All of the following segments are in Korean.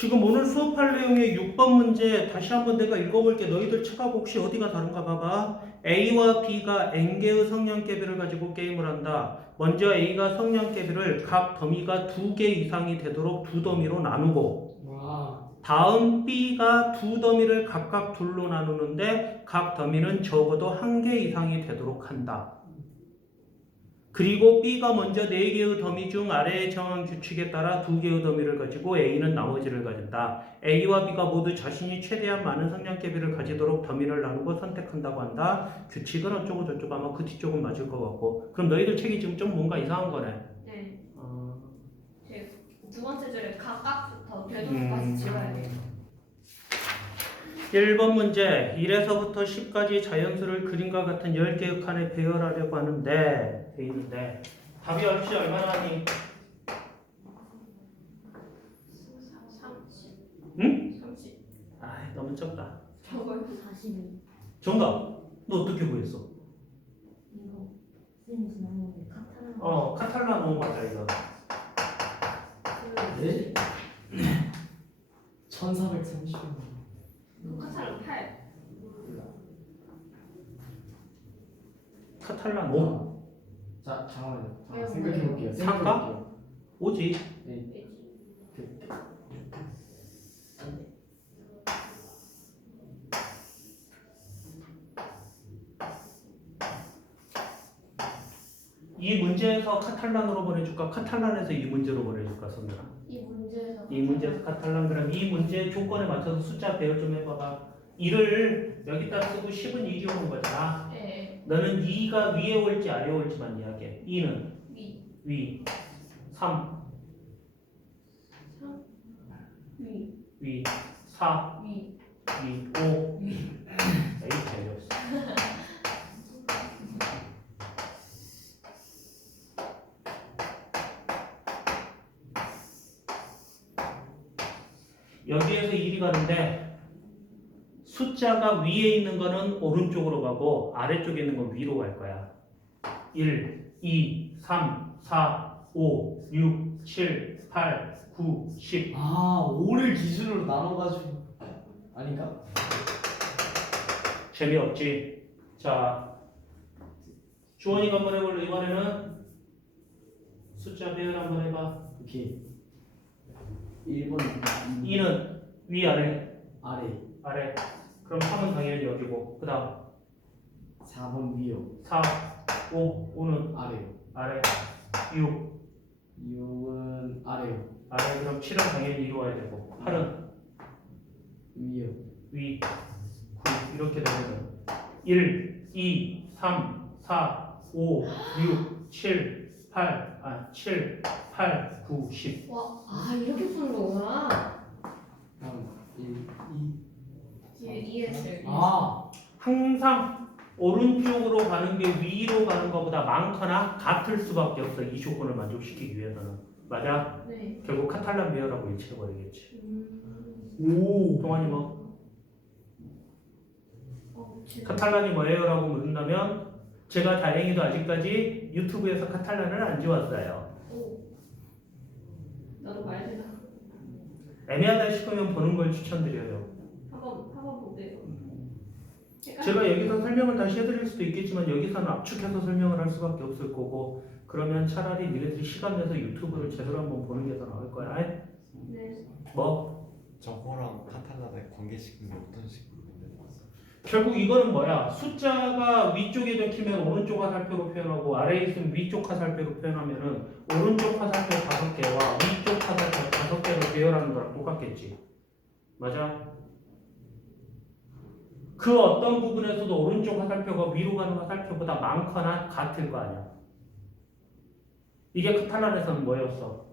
지금 오늘 수업할 내용의 6번 문제 다시 한번 내가 읽어볼게. 너희들 책하고 혹시 어디가 다른가 봐봐. A와 B가 n개의 성량계비를 가지고 게임을 한다. 먼저 A가 성량계비를 각 더미가 두 개 이상이 되도록 두 더미로 나누고 와. 다음 B가 두 더미를 각각 둘로 나누는데 각 더미는 적어도 한 개 이상이 되도록 한다. 그리고 B가 먼저 네 개의 더미 중 아래에 정한 규칙에 따라 두 개의 더미를 가지고 A는 나머지를 가진다. A와 B가 모두 자신이 최대한 많은 성량계비를 가지도록 더미를 나누고 선택한다고 한다. 규칙은 어쩌고 저쩌고 아마 그 뒤쪽은 맞을 것 같고. 그럼 너희들 책이 지금 좀 뭔가 이상한 거네. 네. 어... 두 번째 줄에 각각부터 음. 궤도까지 지워야 돼요. 1번 문제 1에서부터 10까지 자연수를 그림과 같은 10개의 칸에 배열하려고 하는데 돼 있는데 답이 혹시 얼마나 하니? 30. 응? 30. 아 너무 적다 저걸 42 정답 너 어떻게 구했어? 이거 쌤이 지난번에 카타르나 어 카탈라 너무 맞다 이거 네? 1430원. 카타르 8. 카탈라 노 자, 잠깐만요. 왜요? 잠깐 생각해 볼게요. 상가? 생각해 볼게요. 오지 이 문제에서 카탈란으로 보내줄까 카탈란에서 이 문제로 보내줄까 선배가 이 문제에서 카탈란 그럼 이 문제 조건에 맞춰서 숫자 배열 좀 해봐봐 1을 여기다 쓰고 10은 이리 오는 거잖아 네. 너는 2가 위에 올지 아래에 올지만 이야기해 2는 위. 위 3, 3. 위. 위 4, 위. 위 5, 에이 재미없어 여기에서 1이 가는데 숫자가 위에 있는 거는 오른쪽으로 가고 아래쪽에 있는 건 위로 갈 거야. 1, 2, 3, 4, 5, 6, 7, 8, 9, 10. 아, 5를 기준으로 나눠가지고. 아닌가? 재미없지? 자, 주원이가 한번 해볼래? 이번에는 숫자 배열 한번 해봐. 오케이. 1번 2는 위, 아래, 아래, 아래. 그럼 3은 당연히 여기고. 그 다음 4번 위요, 4, 5, 5는 아래요. 아래, 6, 6은 아래요, 아래. 그럼 7은 당연히 이루어야 되고. 8은 위요. 위, 9 이렇게 되면 1, 2, 3, 4, 5, 6, 7, 8, 아, 7, 8, 9, 10. 와, 아 이렇게 푸는 거구나. 다음 1, 2. 뒤에 ES. 아, 항상 오른쪽으로 가는 게 위로 가는 것보다 많거나 같을 수밖에 없어. 이 조건을 만족시키기 위해서는. 맞아? 네. 결국 카탈란 배열하고 일치해버리겠지. 음. 오. 동환이 뭐? 어. 카탈란이 뭐예요? 라고 묻는다면 제가 다행히도 아직까지 유튜브에서 카탈란을 안 지웠어요. 오. 나도 봐야 되나? 애매하다 싶으면 보는 걸 추천드려요. 한번 한번 보세요. 제가 여기서 설명을 다시 해드릴 수도 있겠지만 여기서는 압축해서 설명을 할 수밖에 없을 거고 그러면 차라리 니네들이 시간 내서 유튜브를 제대로 한번 보는 게 더 나을 거야. 아이, 네. 뭐 저거랑 카탈라의 관계식은 어떤 식으로 만들어놨어? 결국 이거는 뭐야? 숫자가 위쪽에 적히면 오른쪽 화살표로 표현하고 아래에 있으면 위쪽 화살표로 표현하면은 오른쪽 화살표 다섯 개와 배열하는 거랑 똑같겠지. 맞아? 그 어떤 부분에서도 오른쪽 화살표가 위로 가는 화살표보다 많거나 같을 거 아니야. 이게 카탈란에서는 뭐였어?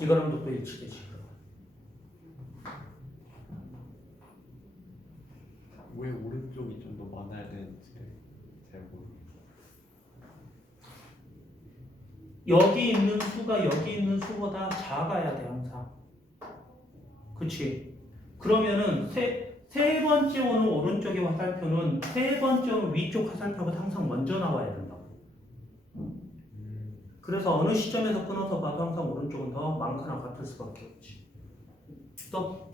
이거랑도 또 일치되지. 왜 오른쪽이 좀 더 많아야 되는지 잘 모르겠어. 여기 있는 수가 여기 있는 수보다 작아야 돼 항상. 그치? 그러면은 세, 세 번째 오는 오른쪽의 화살표는 세 번째 오는 위쪽 화살표보다 항상 먼저 나와야 된다. 음, 그래서 어느 시점에서 끊어서 봐도 항상 오른쪽은 더 많거나 같을 수밖에 없지. 또.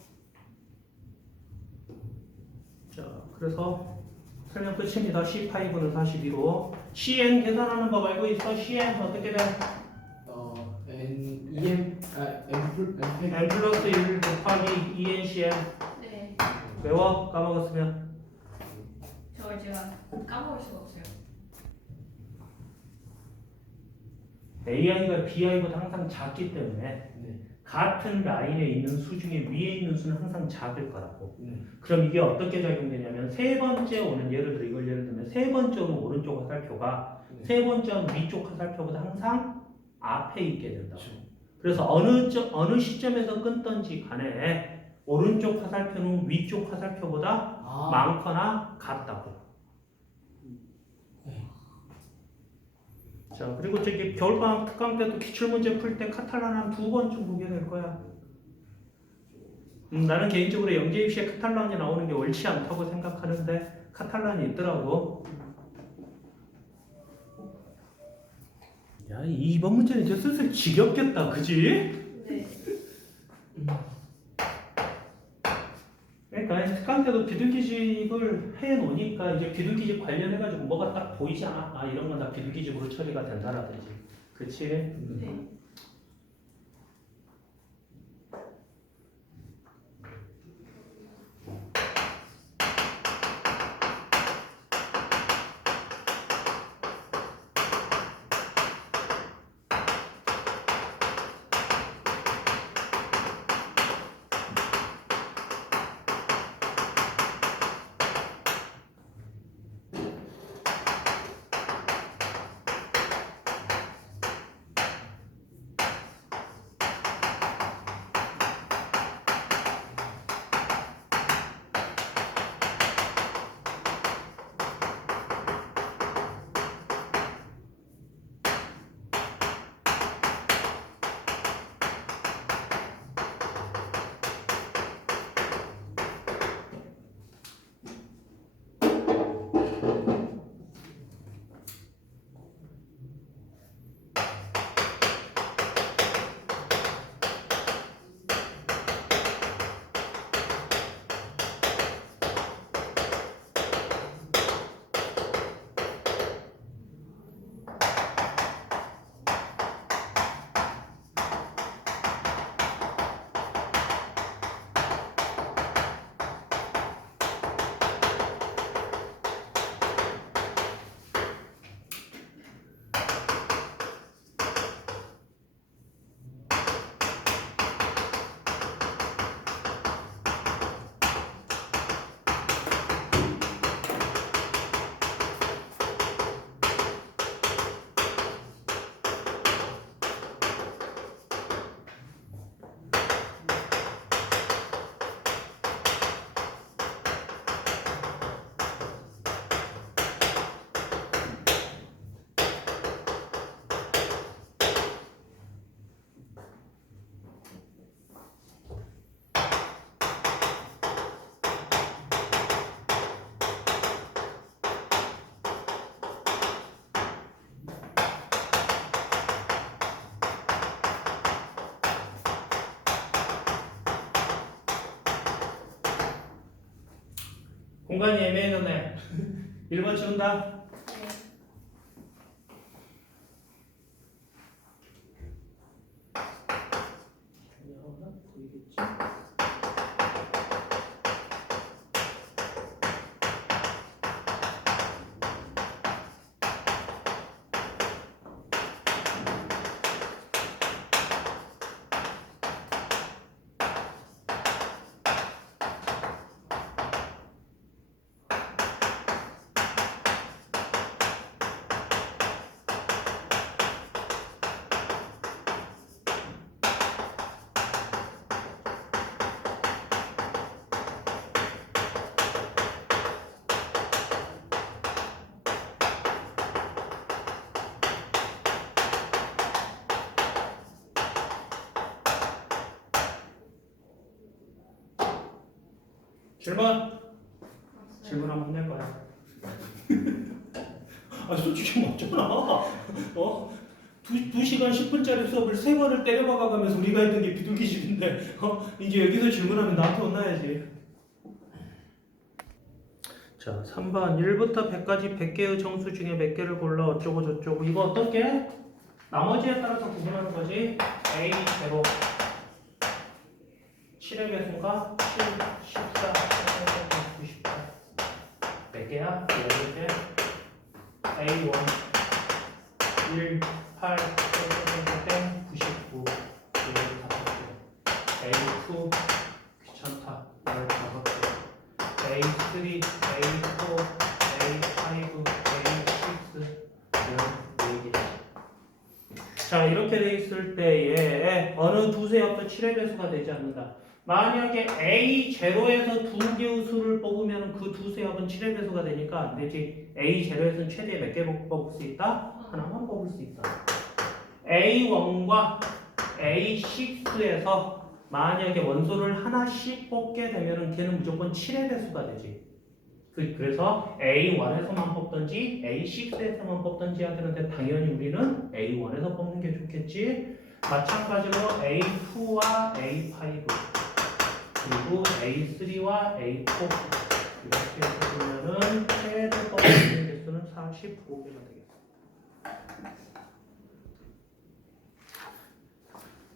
자, 그래서 설명 끝입니다. C5는 42로. CN 계산하는 법 알고 있어? CN 어떻게 돼? 어 N E M 아 M 플 M 팩 N 플러스 1 곱하기 2NCN. 네. 외워? 까먹었으면. 저걸 제가 까먹을 수가 없어요. AI가 BI보다 항상 작기 때문에 네. 같은 라인에 있는 수 중에 위에 있는 수는 항상 작을 거라고. 네. 그럼 이게 어떻게 작용되냐면 세 번째 오는 예를 들어 이걸 예를 들면 세 번째 오는 오른쪽 화살표가 네. 세 번째 오는 위쪽 화살표보다 항상 앞에 있게 된다고. 그렇죠. 그래서 어느 점 어느 시점에서 끊던지 간에 오른쪽 화살표는 위쪽 화살표보다 아 많거나 같다고. 네. 자 그리고 저기 겨울방학 특강 때도 기출문제 풀 때 카탈란 한 두 번쯤 보게 될 거야. 음, 나는 개인적으로 영재 입시에 카탈란이 나오는 게 옳지 않다고 생각하는데 카탈란이 있더라고. 야 이번 문제는 이제 슬슬 지겹겠다, 그지? 네. 때도 비둘기집을 해 놓으니까 이제 비둘기집 관련해가지고 뭐가 딱 보이잖아. 아 이런 건 다 비둘기집으로 처리가 된다라든지. 그치? 네. 공간이 애매해졌네. 1번 치운다. 네. 질문. 맞어요. 질문 한번 낼 거야. 아 솔직히 맞잖아. 어? 두, 두 시간 10분짜리 수업을 세 번을 때려박아가면서 우리가 했던 게 비둘기집인데 어? 이제 여기서 질문하면 나한테 혼나야지 자 3번 1부터 100까지 100개의 정수 중에 몇 개를 골라 어쩌고 저쩌고 이거 어떻게? 나머지에 따라서 구분하는 거지 A 제로 7의 배수가 7, 14, 98. 몇 개야? 10개. A1 1, 8, 땡, 99. 이거 다섯 개. A2 귀찮다. 15개. A3, A4, A5, A6 이런 4개. 자 이렇게 돼 있을 때에 어느 두세 합도 7의 배수가 되지 않는다. 만약에 A 제로에서 두 개의 수를 뽑으면 그 두세 합은 7의 배수가 되니까 안 되지. A 제로에서는 최대 몇 개 뽑을 수 있다? 하나만 뽑을 수 있다. A1과 A6에서 만약에 원소를 하나씩 뽑게 되면은 걔는 무조건 7의 배수가 되지. 그- 그래서 A1에서만 뽑든지 A6에서만 뽑든지 해야 되는데 당연히 우리는 A1에서 뽑는 게 좋겠지. 마찬가지로 A2와 A5 그리고 A3와 A4 이렇게 해서 보면은 최대 뽑는 개수는 45개가 되겠다.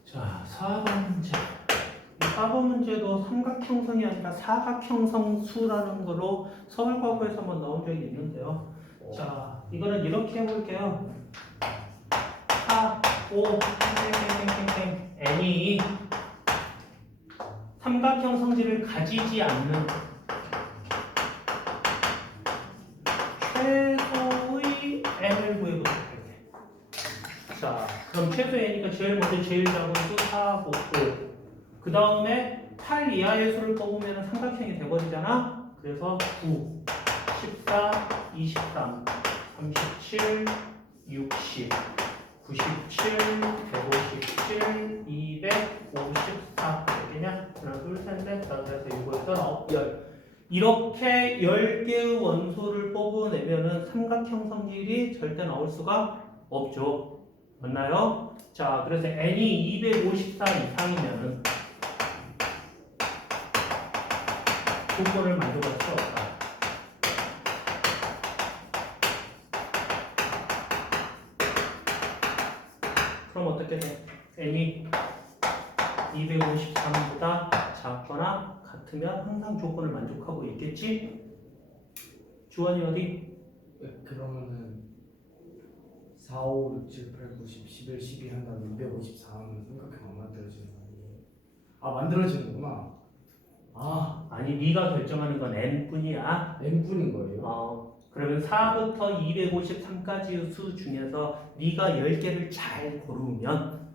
자, 4번 문제. 이 4번 문제도 삼각형성이 아니라 사각형성 수라는 거로 서울과거에서 한번 나온 적이 있는데요. 자, 이거는 이렇게 해볼게요. 4, 5, 땡땡땡땡땡 n이 삼각형 성질을 가지지 않는 최소의 n을 구해보도록. 자, 그럼 최소 n이니까 제일 먼저 제일 작은 수 4, 5, 5. 그 다음에 8 이하의 수를 뽑으면 삼각형이 돼버리잖아. 그래서 9, 14, 23, 37, 60, 97, 157, 254. 몇 개냐? 하나, 둘, 셋, 넷, 다섯, 여섯, 일곱, 여덟, 아홉, 열. 이렇게 10개의 원소를 뽑아내면은 삼각 형 성질이 절대 나올 수가 없죠. 맞나요? 자, 그래서 n이 254 이상이면은 조건을 만족할 수 없다. 그럼 어떻게 돼? n이 253보다 작거나 같으면 항상 조건을 만족하고 있겠지? 주원이 어디? 네, 그러면은 4, 5, 6, 7, 8, 9, 10, 11, 12 한다면 254는 삼각형 안 만들어지는 거 아니에요? 아 만들어지는구나. 아 아니 네가 결정하는 건 n뿐이야. n분인 거예요? 어, 그러면 4부터 253까지의 수 중에서 네가 10개를 잘 고르면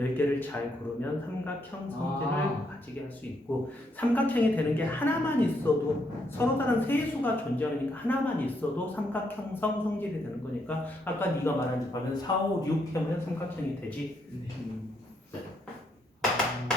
10개를 잘 고르면 삼각형 성질을 아. 가지게 할 수 있고 삼각형이 되는 게 하나만 있어도 서로 다른 세수가 존재하니까 하나만 있어도 삼각형 성 성질이 되는 거니까 아까 네가 말한 집 하면 4, 5, 6 하면 삼각형이 되지 네. 음. 아,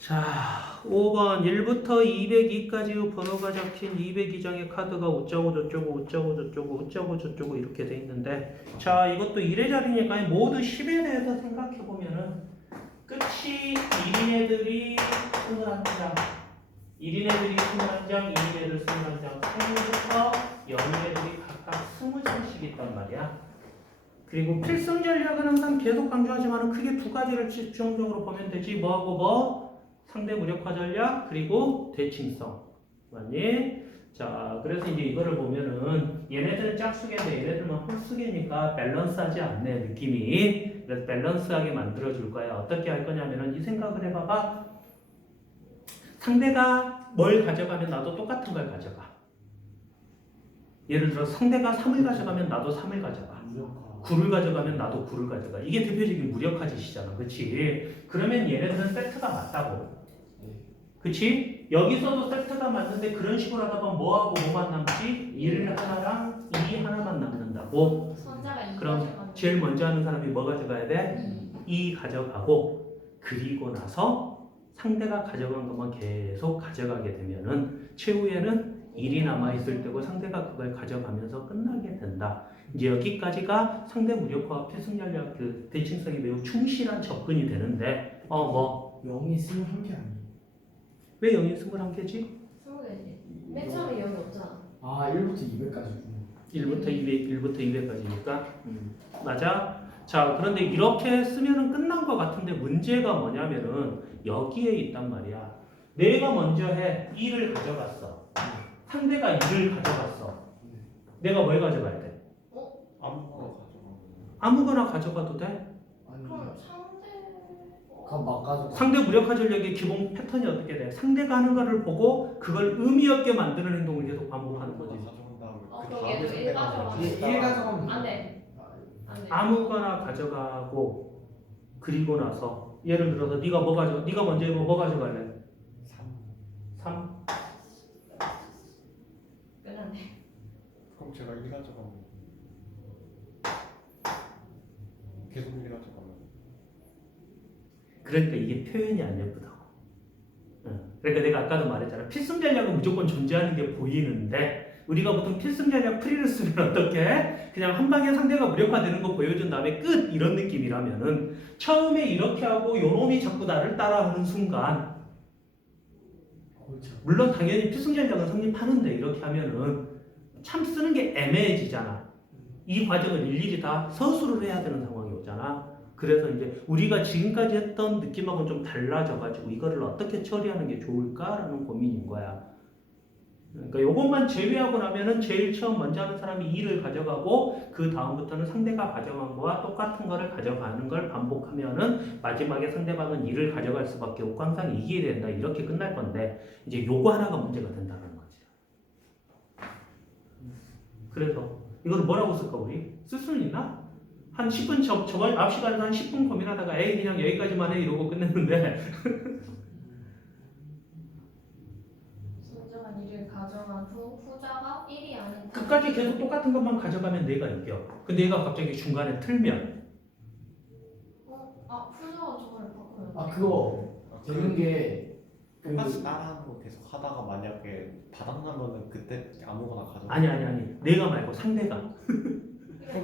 자, 5번 1부터 202까지의 번호가 적힌 202장의 카드가 어쩌고 저쩌고 어쩌고 저쩌고 어쩌고 저쩌고 이렇게 돼 있는데 자, 이것도 1의 자리니까 모두 10에 대해서 생각해 보면은 끝이 1인 애들이 21장 1인 애들이 21장, 2인 애들 21장, 3부터 0인 애들이 각각 20장씩 있단 말이야. 그리고 필승 전략은 항상 계속 강조하지만 크게 두 가지를 집중적으로 보면 되지 뭐하고 뭐 상대 무력화 전략 그리고 대칭성 맞니? 자 그래서 이제 이거를 보면은 얘네들은 짝수개인데 얘네들만 홀수개니까 밸런스하지 않네 느낌이 그래서 밸런스하게 만들어 줄 거야 어떻게 할 거냐면은 이 생각을 해봐봐 상대가 뭘 가져가면 나도 똑같은 걸 가져가 예를 들어 상대가 3을 가져가면 나도 3을 가져가 무력화. 9를 가져가면 나도 9를 가져가. 이게 대표적인 무력화 짓이잖아. 그치? 그러면 얘네들은 세트가 맞다고. 네. 그치? 여기서도 세트가 맞는데 그런 식으로 하다 보면 뭐하고 뭐만 남지? 1 하나랑 2 하나만 남는다고. 선자가 그럼 제일 먼저 하는 사람이 뭐 가져가야 돼? 이. 2 가져가고 그리고 나서 상대가 가져간 것만 계속 가져가게 되면은 최후에는 일이 남아 있을 때고 상대가 그걸 가져가면서 끝나게 된다. 이제 여기까지가 상대 무력화와 필승 전략 그 대칭성이 매우 충실한 접근이 되는데 어뭐왜 0이 21개 아니에요? 0이 21개지? 스무 개지. 맨 처음에 영이 없잖아. 아 1부터 200까지 1부터 200, 1부터 200까지니까 음, 맞아. 자 그런데 이렇게 쓰면은 끝난 것 같은데 문제가 뭐냐면은 여기에 있단 말이야. 내가 먼저 해 2를 가져갔어. 상대가 2를 가져갔어. 내가 뭘 가져가야 돼? 아무거나 가져가면 아무거나 가져가도 돼? 아니 그럼 상대. 그럼 막 가지고 상대 무력화 전략의 기본 패턴이 어떻게 돼? 상대가 하는 거를 보고 그걸 의미 없게 만드는 행동을 계속 반복하는 거지. 가져간 다음에 어, 그 그럼 다음에 얘도 상대가 일 가져가. 먼저 일 쓰다가 가져가면 안 돼. 안 돼. 아무거나 가져가고 그리고 나서 예를 들어서 네가 뭐 가져? 네가 먼저 해봐. 뭐 가져갈래? 삼. 3. 끝났네. 그럼 제가 1 가져가면 계속 1 가져가면 그러니까 이게 표현이 안 예쁘다고. 응. 그러니까 내가 아까도 말했잖아. 필승 전략은 무조건 존재하는 게 보이는데 우리가 보통 필승 전략 프리를 쓰면 어떻게? 그냥 한 방에 상대가 무력화되는 거 보여준 다음에 끝 이런 느낌이라면은 처음에 이렇게 하고 요놈이 자꾸 나를 따라하는 순간 아파. 물론 당연히 필승 전략은 성립하는데 이렇게 하면은 참 쓰는 게 애매해지잖아. 이 과정을 일일이 다 서술을 해야 되는 상황이 오잖아. 그래서 이제 우리가 지금까지 했던 느낌하고는 좀 달라져가지고 이거를 어떻게 처리하는 게 좋을까라는 고민인 거야. 그러니까 요것만 제외하고 나면은 제일 처음 먼저 하는 사람이 2를 가져가고 그 다음부터는 상대가 가져간 거와 똑같은 거를 가져가는 걸 반복하면은 마지막에 상대방은 2를 가져갈 수밖에 없고 항상 이기게 된다 이렇게 끝날 건데 이제 요거 하나가 문제가 된다는 거지. 그래서 이걸 뭐라고 쓸까 우리? 쓸 수는 있나? 한 10분 저, 저번 앞 시간에서 한 10분 고민하다가 에이 그냥 여기까지만 해 이러고 끝냈는데 순정한 일을 가져간 후 후자가 1이 아닌 끝까지 계속 똑같은 것만 가져가면 내가 이겨. 근데 얘가 갑자기 중간에 틀면 어? 아 후자가 저걸 바꾸면. 아 그거 되는 게 그, 똑같이 따라하는 거 계속 하다가 만약에 바닥나면은 그때 아무거나 가져가 아니 아니 아니 내가 말고 상대가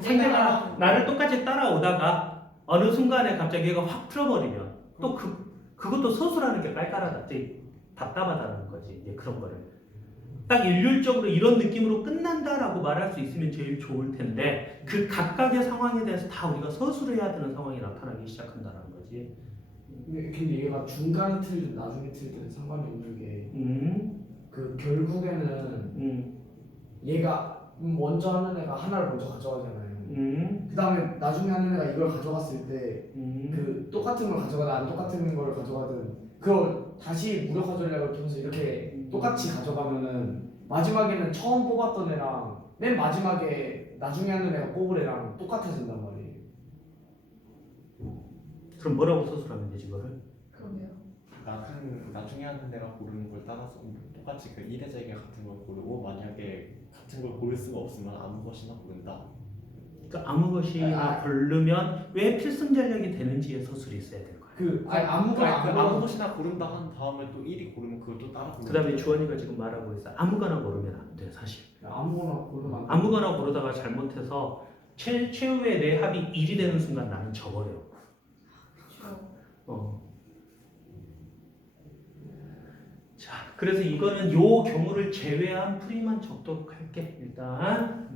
상대가 나를 똑같이 따라오다가 어느 순간에 갑자기 얘가 확 틀어버리면 또 그 그것도 서술하는 게 깔깔하다. 되게 답답하다는 거지 이제 그런 거를 딱 일률적으로 이런 느낌으로 끝난다라고 말할 수 있으면 제일 좋을 텐데 그 각각의 상황에 대해서 다 우리가 서술해야 되는 상황이 나타나기 시작한다는 거지. 근데 근데 얘가 중간에 틀든 나중에 틀든 상관이 없는 게그 음, 결국에는 음, 얘가 먼저 하는 애가 하나를 먼저 가져가잖아요. 음, 그 다음에 나중에 하는 애가 이걸 가져갔을 때 음. 그 똑같은 걸 가져가든 안 똑같은 걸 가져가든 그걸 다시 무력화 전략을 통해서 이렇게 똑같이 가져가면은 마지막에는 처음 뽑았던 애랑 맨 마지막에 나중에 하는 애가 뽑을 애랑 똑같아진단 말이에요. 그럼 뭐라고 서술하면 되지 그거를? 그러게요. 나중, 나중에 하는 데가 고르는 걸 따라서 똑같이 그 1의 제개 같은 걸 고르고 만약에 같은 걸 고를 수가 없으면 아무 것이나 고른다 그러니까 아무 것이나 아, 아. 고르면 왜 필승 전략이 되는지에 서술이 있어야 될 거야. 그 아니 아무거나 그안 아무 것이나 고른다 한 다음에 또 1이 고르면 그걸 또 따라 고르면 그 다음에 돼. 주원이가 지금 말하고 있어. 아무거나 고르면 안 돼, 사실. 아무거나 고르면 안 돼. 아무거나 고르다가 잘못해서 최, 최후의 내 합이 1이 되는 순간 나는 져버려. 그렇죠. 어. 자, 그래서 이거는 요 경우를 제외한 풀이만 적도록 할 게, 일단.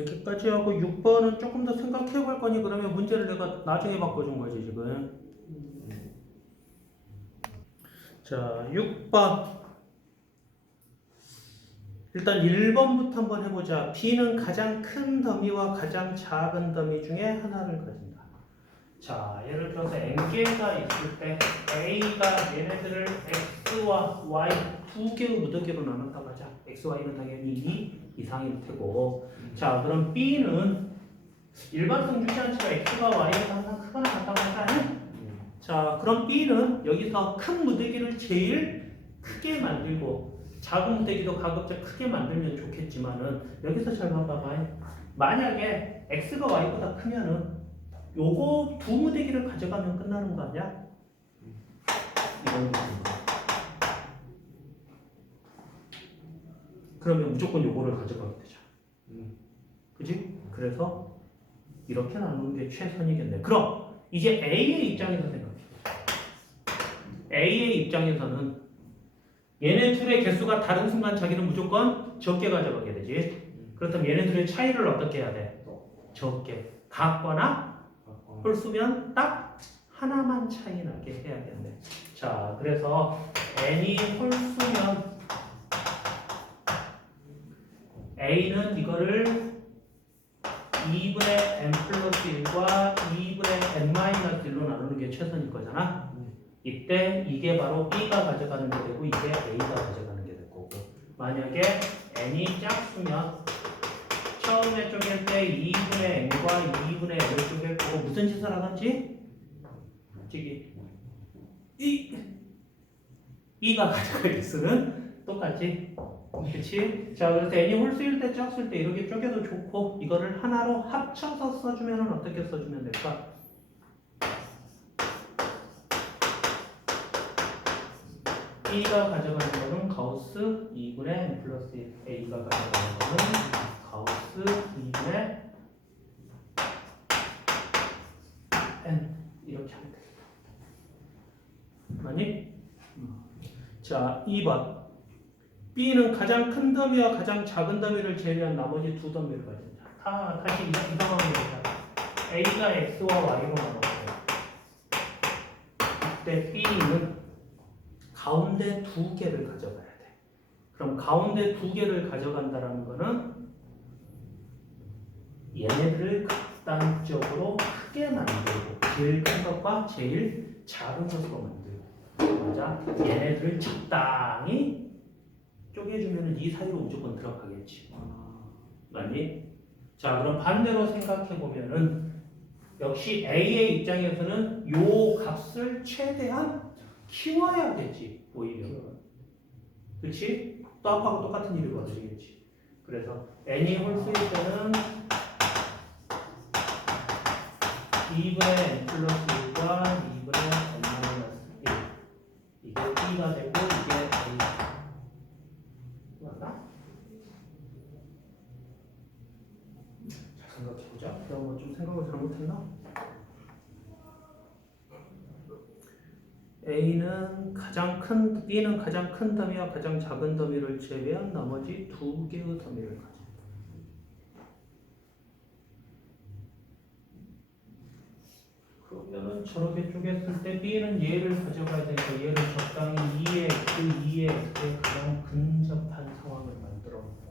여기까지 하고 6번은 조금 더 생각해 볼 거니 그러면 문제를 내가 나중에 바꿔준 거지 지금. 자, 6번. 일단 1번부터 한번 해보자. B는 가장 큰 더미와 가장 작은 더미 중에 하나를 가진다. 자, 예를 들어서 n개가 있을 때 A가 얘네들을 X 와 Y 두 개의 무더기로 나눴다고 하자. X, Y는 당연히 2 이상일 테고. 자, 그럼 B는 일반성 유지한치가 X가 Y보다 항상 크거나 같다고 하자. 자, 그럼 B는 여기서 큰 무더기를 제일 크게 만들고 작은 무더기도 가급적 크게 만들면 좋겠지만은 여기서 잘 봐봐봐. 만약에 X가 Y보다 크면은 요거 두 무더기를 가져가면 끝나는 거 아니야? 이런 거. 그러면 무조건 요거를 가져가게 되죠. 그지? 그래서 이렇게 나누는 게 최선이겠네. 그럼 이제 A의 입장에서 생각해. A의 입장에서는 얘네 둘의 개수가 다른 순간 자기는 무조건 적게 가져가게 되지. 그렇다면 얘네 둘의 차이를 어떻게 해야 돼? 적게. 같거나 홀수면 딱 하나만 차이 나게 해야겠네. 자, 그래서 n이 홀수면 a는 이거를 2분의 n 플러스 1과 2분의 n 마이너스 1로 나누는 게 최선일 거잖아. 이때 이게 바로 b가 가져가는 게 되고 이게 a가 가져가는 게 될 거고 만약에 n이 작으면 처음에 쪼갤 때 2분의 n과 2분의 n을 쪼갤 거고 무슨 짓을 하든지 저기 이 이가 가져갈 개수는 똑같지 그치? 자 그래서 n이 홀수일 때 짝수일 때 이렇게 쪼개도 좋고 이거를 하나로 합쳐서 써주면 어떻게 써주면 될까? B가 가져가는 거는 가우스 2분의 n 플러스 1 A가 가져가는 거는 가우스 2분의 n 이렇게 하면 되겠다 맞니? 자 2번 B는 가장 큰 더미와 가장 작은 더미를 제외한 나머지 두 더미를 가진다 다, 다시 이, 이 상황을 보자 A가 X와 Y로 나눴어요 이때 B는 가운데 두 개를 가져가야 돼. 그럼 가운데 두 개를 가져간다라는 거는 얘네들을 극단적으로 크게 만들고 제일 큰 것과 제일 작은 것으로 만들고 맞아? 얘네들을 적당히 쪼개주면 이 사이로 무조건 들어가겠지. 맞니? 자 그럼 반대로 생각해 보면은 역시 A의 입장에서는 요 값을 최대한 키워야 되지 오히려 그렇지? 또 아까하고 똑같은 일이 벌어지겠지 그래서 n이 홀수일 때는 2분의 n 플러스 1과 2분의 n 마이너스 1 이게 b가 되고 이게 a 맞나? 잘 생각해보자 그럼 뭐좀 잘못했나? A는 가장 큰 B는 가장 큰 더미와 가장 작은 더미를 제외한 나머지 두 개의 더미를 가진다. 그러면은 저렇게 쪼갰을 때 B는 얘를 가져가야 되니까 얘를 적당히 2의 그 2의 그 가장 근접한 상황을 만들어 놓고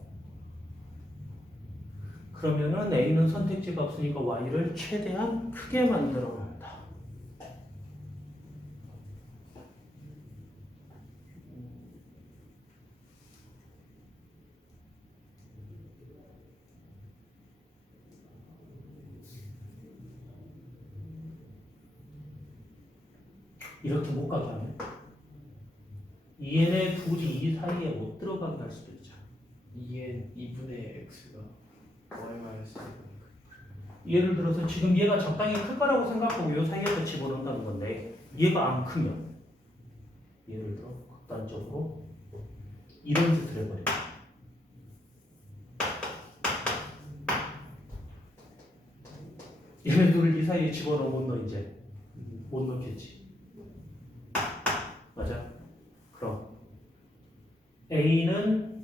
그러면은 A는 선택지가 없으니까 Y를 최대한 크게 만들어 놓는다. 이렇게 못 가게 하면 얘네 굳이 이 사이에 못 들어가게 할 수도 있잖아. 2의 2분의 x가 y 마이너스 예를 들어서 지금 얘가 적당히 클 거라고 생각하고 요 사이에서 집어넣는다는 건데 얘가 안 크면 예를 들어 극단적으로 이런 짓을 해버려. 얘네들을 이 사이에 집어넣으면 너 이제 못 넣겠지. 맞아? 그럼 A는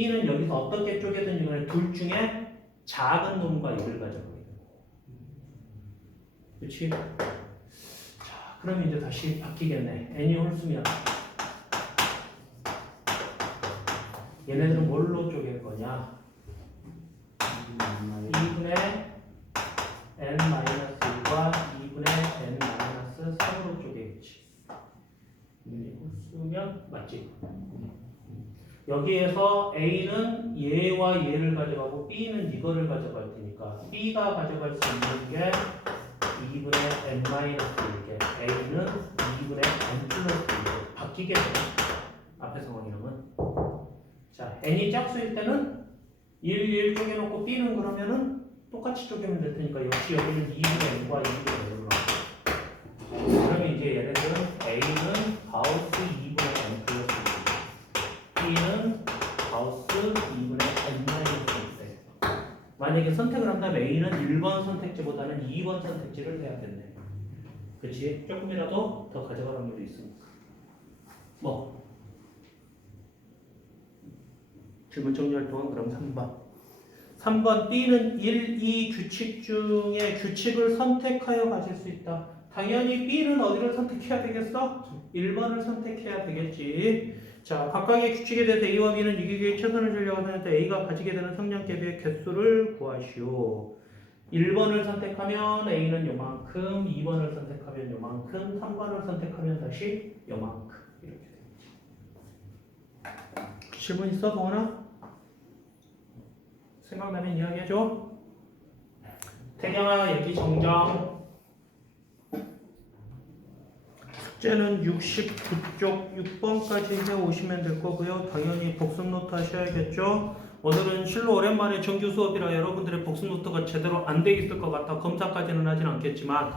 B는 여기서 어떻게 쪼개든 이걸 둘 중에 작은 놈과 1을 가져가게 되는 그렇지? 자, 그럼 이제 다시 바뀌겠네. n이 홀수면 얘네들은 뭘로 쪼갤 거냐? 2분의 n-1과 2분의 n-3으로 쪼개겠지. n이 홀수면 맞지? 여기에서 A는 얘와 얘를 가져가고 B는 이거를 가져갈 테니까 B가 가져갈 수 있는 게 2분의 n-1개 A는 2분의 n 플러스 1개 바뀌게 돼요. 앞에 상황이랑은. 자 n이 짝수일 때는 1, 1 쪼개놓고 B는 그러면은 똑같이 쪼개면 될 테니까 역시 여기는 2분의 n과 2분의 n으로 나와 그러면 이제 얘네들은 A는 가우스 2분의 n 플러스 1 B는 가우스 2분의 n-1대 만약에 선택을 한다면 A는 1번 선택지보다는 2번 선택지를 해야겠네 그치? 조금이라도 더 가져갈 확률이 있으니까. 뭐? 질문 정리할 동안 그럼 3번. 3번 B는 1, 2 규칙 중에 규칙을 선택하여 가질 수 있다 당연히 B는 어디를 선택해야 되겠어? 1번을 선택해야 되겠지 자, 각각의 규칙에 대해서 A와 B는 이기기에 최선을 주려고 하는데 A가 가지게 되는 성량계비의 개수를 구하시오. 1번을 선택하면 A는 요만큼, 2번을 선택하면 요만큼, 3번을 선택하면 다시 요만큼. 질문 있어, 동원아? 생각나면 이야기해줘. 태경아, 여기 정정. 숙제는 69쪽 6번까지 해오시면 될 거고요. 당연히 복습 노트 하셔야겠죠. 오늘은 실로 오랜만에 정규 수업이라 여러분들의 복습 노트가 제대로 안 돼 있을 것 같아 검사까지는 하진 않겠지만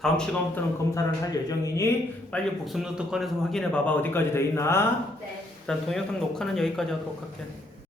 다음 시간부터는 검사를 할 예정이니 빨리 복습 노트 꺼내서 확인해 봐봐 어디까지 돼 있나. 네. 일단 동영상 녹화는 여기까지 하도록 할게.